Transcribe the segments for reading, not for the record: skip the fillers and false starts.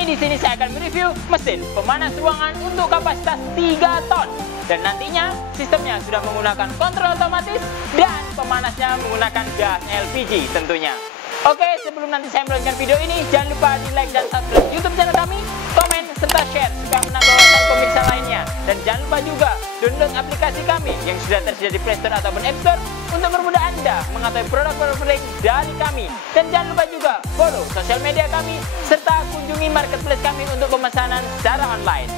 ini di sini saya akan mereview mesin pemanas ruangan untuk kapasitas 3 ton. Dan nantinya sistemnya sudah menggunakan kontrol otomatis dan pemanasnya menggunakan gas LPG tentunya. Oke, sebelum nanti saya melanjutkan video ini, jangan lupa di like dan subscribe YouTube channel kami, komen serta share supaya menambah wawasan pemirsa lainnya. Dan jangan lupa juga download aplikasi kami yang sudah tersedia di Play Store ataupun App Store untuk mempermudah Anda mengetahui produk-produk dari kami. Dan jangan lupa juga follow sosial media kami serta kunjungi marketplace kami untuk pemesanan secara online.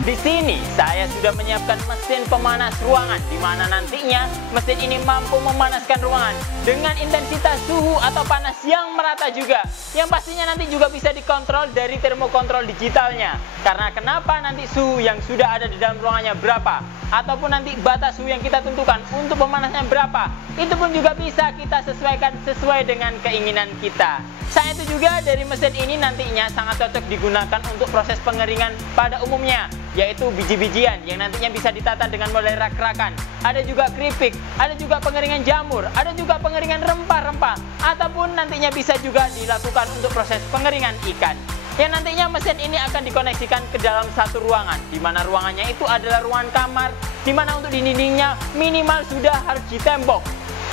Di sini saya sudah menyiapkan mesin pemanas ruangan, di mana nantinya mesin ini mampu memanaskan ruangan dengan intensitas suhu atau panas yang merata juga. Yang pastinya nanti juga bisa dikontrol dari termokontrol digitalnya. Karena kenapa nanti suhu yang sudah ada di dalam ruangannya berapa, ataupun nanti batas suhu yang kita tentukan untuk pemanasnya berapa, itu pun juga bisa kita sesuaikan sesuai dengan keinginan kita. Selain itu juga dari mesin ini nantinya sangat cocok digunakan untuk proses pengeringan pada umumnya, yaitu biji-bijian yang nantinya bisa ditata dengan model rak-rakan. Ada juga keripik, ada juga pengeringan jamur, ada juga pengeringan rempah-rempah, ataupun nantinya bisa juga dilakukan untuk proses pengeringan ikan. Yang nantinya mesin ini akan dikoneksikan ke dalam satu ruangan, di mana ruangannya itu adalah ruangan kamar, di mana untuk dindingnya minimal sudah harus ditembok.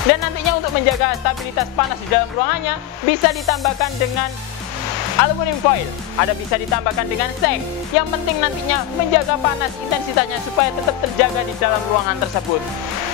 Dan nantinya untuk menjaga stabilitas panas di dalam ruangannya bisa ditambahkan dengan aluminium foil, ada bisa ditambahkan dengan seng. Yang penting nantinya menjaga panas intensitasnya supaya tetap terjaga di dalam ruangan tersebut.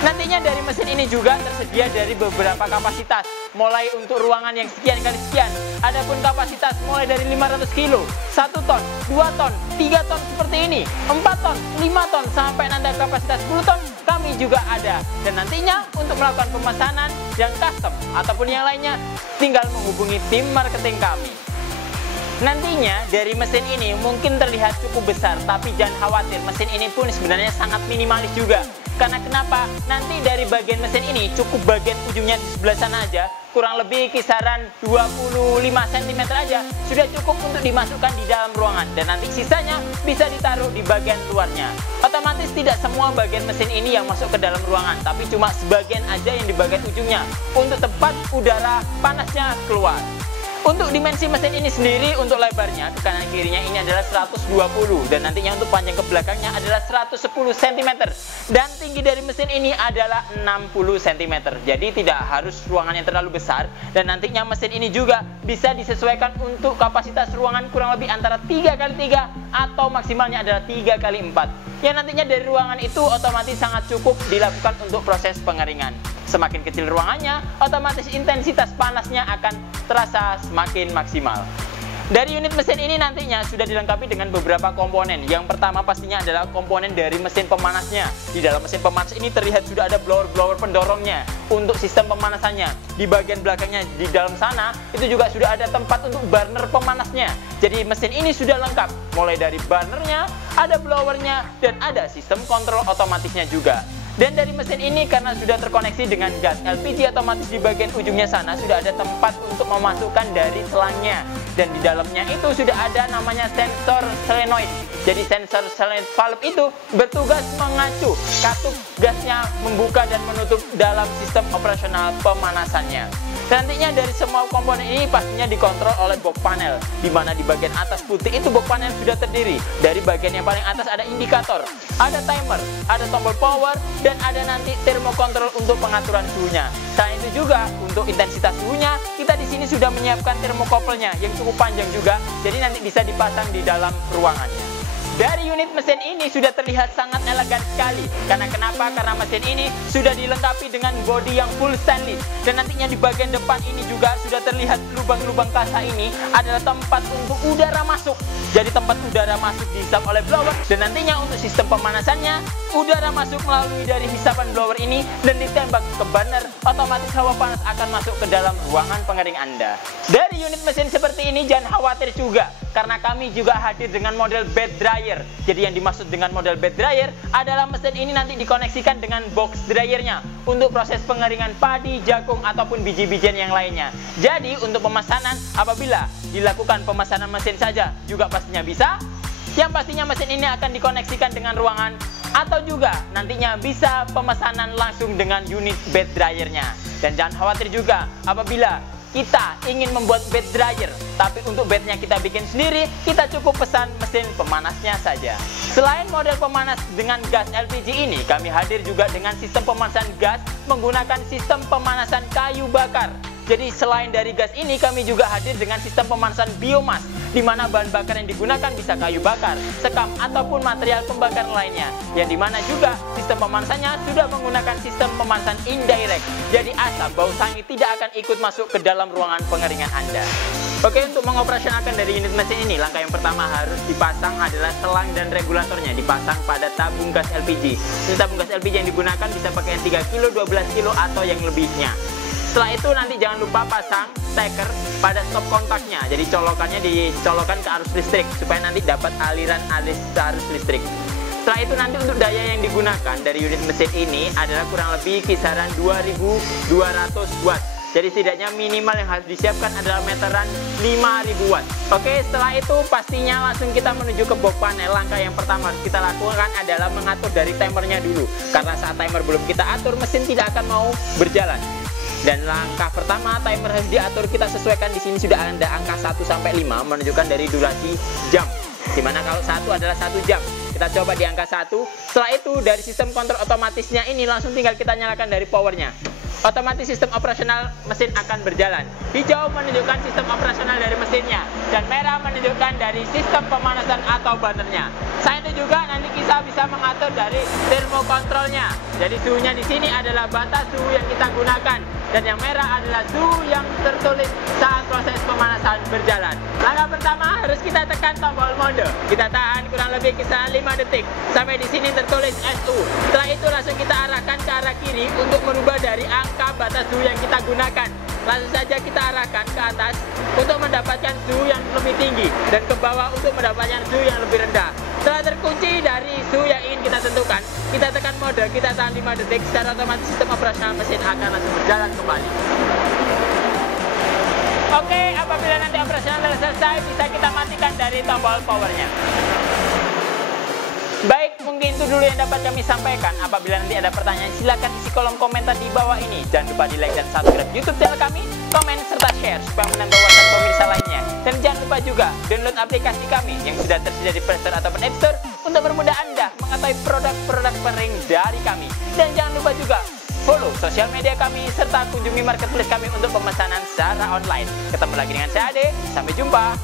Nantinya dari mesin ini juga tersedia dari beberapa kapasitas, mulai untuk ruangan yang sekian kali sekian. Adapun kapasitas mulai dari 500 kilo, 1 ton, 2 ton, 3 ton seperti ini, 4 ton, 5 ton, sampai nanti kapasitas 10 ton kami juga ada. Dan nantinya untuk melakukan pemesanan yang custom ataupun yang lainnya tinggal menghubungi tim marketing kami. Nantinya dari mesin ini mungkin terlihat cukup besar, tapi jangan khawatir, mesin ini pun sebenarnya sangat minimalis juga. Karena kenapa? Nanti dari bagian mesin ini cukup bagian ujungnya di sebelah sana aja, kurang lebih kisaran 25 cm aja sudah cukup untuk dimasukkan di dalam ruangan. Dan nanti sisanya bisa ditaruh di bagian luarnya. Otomatis tidak semua bagian mesin ini yang masuk ke dalam ruangan, tapi cuma sebagian aja yang di bagian ujungnya untuk tempat udara panasnya keluar. Untuk dimensi mesin ini sendiri, untuk lebarnya ke kanan kirinya ini adalah 120, dan nantinya untuk panjang ke belakangnya adalah 110 cm, dan tinggi dari mesin ini adalah 60 cm. Jadi tidak harus ruangan yang terlalu besar, dan nantinya mesin ini juga bisa disesuaikan untuk kapasitas ruangan kurang lebih antara 3x3 atau maksimalnya adalah 3x4. Yang nantinya dari ruangan itu otomatis sangat cukup dilakukan untuk proses pengeringan. Semakin kecil ruangannya, otomatis intensitas panasnya akan terasa semakin maksimal. Dari unit mesin ini nantinya sudah dilengkapi dengan beberapa komponen. Yang pertama pastinya adalah komponen dari mesin pemanasnya. Di dalam mesin pemanas ini terlihat sudah ada blower-blower pendorongnya untuk sistem pemanasannya. Di bagian belakangnya di dalam sana itu juga sudah ada tempat untuk burner pemanasnya. Jadi mesin ini sudah lengkap, mulai dari burnernya, ada blowernya, dan ada sistem kontrol otomatisnya juga. Dan dari mesin ini karena sudah terkoneksi dengan gas LPG otomatis, di bagian ujungnya sana sudah ada tempat untuk memasukkan dari selangnya. Dan di dalamnya itu sudah ada namanya sensor solenoid. Jadi sensor solenoid valve itu bertugas mengacu katup gasnya membuka dan menutup dalam sistem operasional pemanasannya. Nantinya dari semua komponen ini pastinya dikontrol oleh box panel, di mana di bagian atas putih itu box panel sudah terdiri. Dari bagian yang paling atas ada indikator, ada timer, ada tombol power, dan ada nanti termokontrol untuk pengaturan suhunya. Selain itu juga untuk intensitas suhunya, kita di sini sudah menyiapkan termokopelnya yang cukup panjang juga, jadi nanti bisa dipasang di dalam ruangannya. Dari unit mesin ini sudah terlihat sangat elegan sekali. Karena kenapa? Karena mesin ini sudah dilengkapi dengan bodi yang full stainless. Dan nantinya di bagian depan ini juga sudah terlihat lubang-lubang kaca ini adalah tempat untuk udara masuk. Jadi tempat udara masuk dihisap oleh blower. Dan nantinya untuk sistem pemanasannya, udara masuk melalui dari hisapan blower ini dan ditembak ke burner. Otomatis hawa panas akan masuk ke dalam ruangan pengering Anda. Dari unit mesin seperti ini jangan khawatir juga. karena kami juga hadir dengan model bed dryer. Jadi yang dimaksud dengan model bed dryer adalah mesin ini nanti dikoneksikan dengan box dryernya untuk proses pengeringan padi, jagung, ataupun biji-bijian yang lainnya. Jadi untuk pemesanan, apabila dilakukan pemesanan mesin saja juga pastinya bisa. Yang pastinya mesin ini akan dikoneksikan dengan ruangan, atau juga nantinya bisa pemesanan langsung dengan unit bed dryernya. Dan jangan khawatir juga apabila kita ingin membuat bed dryer, tapi untuk bednya kita bikin sendiri, kita cukup pesan mesin pemanasnya saja. Selain model pemanas dengan gas LPG ini, kami hadir juga dengan sistem pemanasan gas menggunakan sistem pemanasan kayu bakar. Jadi selain dari gas ini, kami juga hadir dengan sistem pemanasan biomas, di mana bahan bakar yang digunakan bisa kayu bakar, sekam, ataupun material pembakaran lainnya. Yang dimana juga sistem pemanasannya sudah menggunakan sistem pemanasan indirect. Jadi asap, bau sangi tidak akan ikut masuk ke dalam ruangan pengeringan Anda. Oke, untuk mengoperasionalkan dari unit mesin ini, langkah yang pertama harus dipasang adalah selang dan regulatornya dipasang pada tabung gas LPG. Ini tabung gas LPG yang digunakan bisa pakai yang 3 kilo, 12 kilo, atau yang lebihnya. Setelah itu nanti jangan lupa pasang steker pada stop kontaknya. Jadi colokannya dicolokkan ke arus listrik supaya nanti dapat aliran arus listrik. Setelah itu nanti untuk daya yang digunakan dari unit mesin ini adalah kurang lebih kisaran 2200 watt. Jadi setidaknya minimal yang harus disiapkan adalah meteran 5000 watt. Oke, setelah itu pastinya langsung kita menuju ke box panel. Langkah yang pertama harus kita lakukan adalah mengatur dari timernya dulu. Karena saat timer belum kita atur, mesin tidak akan mau berjalan. Dan langkah pertama, timer harus diatur, kita sesuaikan. Di sini sudah ada angka 1 sampai 5 menunjukkan dari durasi jam. Dimana kalau 1 adalah 1 jam. Kita coba di angka 1. Setelah itu dari sistem kontrol otomatisnya ini langsung tinggal kita nyalakan dari powernya. Otomatis sistem operasional mesin akan berjalan. Hijau menunjukkan sistem operasional dari mesinnya, dan merah menunjukkan dari sistem pemanasan atau burnernya. Selain itu juga nanti kita bisa mengatur dari termokontrolnya. Jadi suhunya di sini adalah batas suhu yang kita gunakan, dan yang merah adalah suhu yang tertulis saat proses pemanasan berjalan. Langkah pertama harus kita tekan tombol mode. Kita tahan kurang lebih kisaran 5 detik sampai di sini tertulis SU. Setelah itu langsung kita arahkan ke arah kiri untuk merubah dari angka batas suhu yang kita gunakan. Langsung saja kita arahkan ke atas untuk mendapatkan suhu yang lebih tinggi, dan ke bawah untuk mendapatkan suhu yang lebih rendah. Setelah terkunci dari suhu yang ingin kita tentukan, kita tekan mode, kita tahan 5 detik, secara otomatis sistem operasional mesin akan langsung berjalan kembali. Oke, apabila nanti operasional sudah selesai, bisa kita matikan dari tombol powernya. Baik, mungkin itu dulu yang dapat kami sampaikan. Apabila nanti ada pertanyaan, silakan isi kolom komentar di bawah ini. Jangan lupa di like dan subscribe YouTube channel kami, komen serta share supaya menambah wawasan pemirsa lainnya. Dan jangan lupa juga download aplikasi kami yang sudah tersedia di Play Store ataupun App Store untuk bermudah Anda mengetahui produk-produk pering dari kami. Dan jangan lupa juga follow sosial media kami serta kunjungi marketplace kami untuk pemesanan secara online. Ketemu lagi dengan saya Ade, sampai jumpa.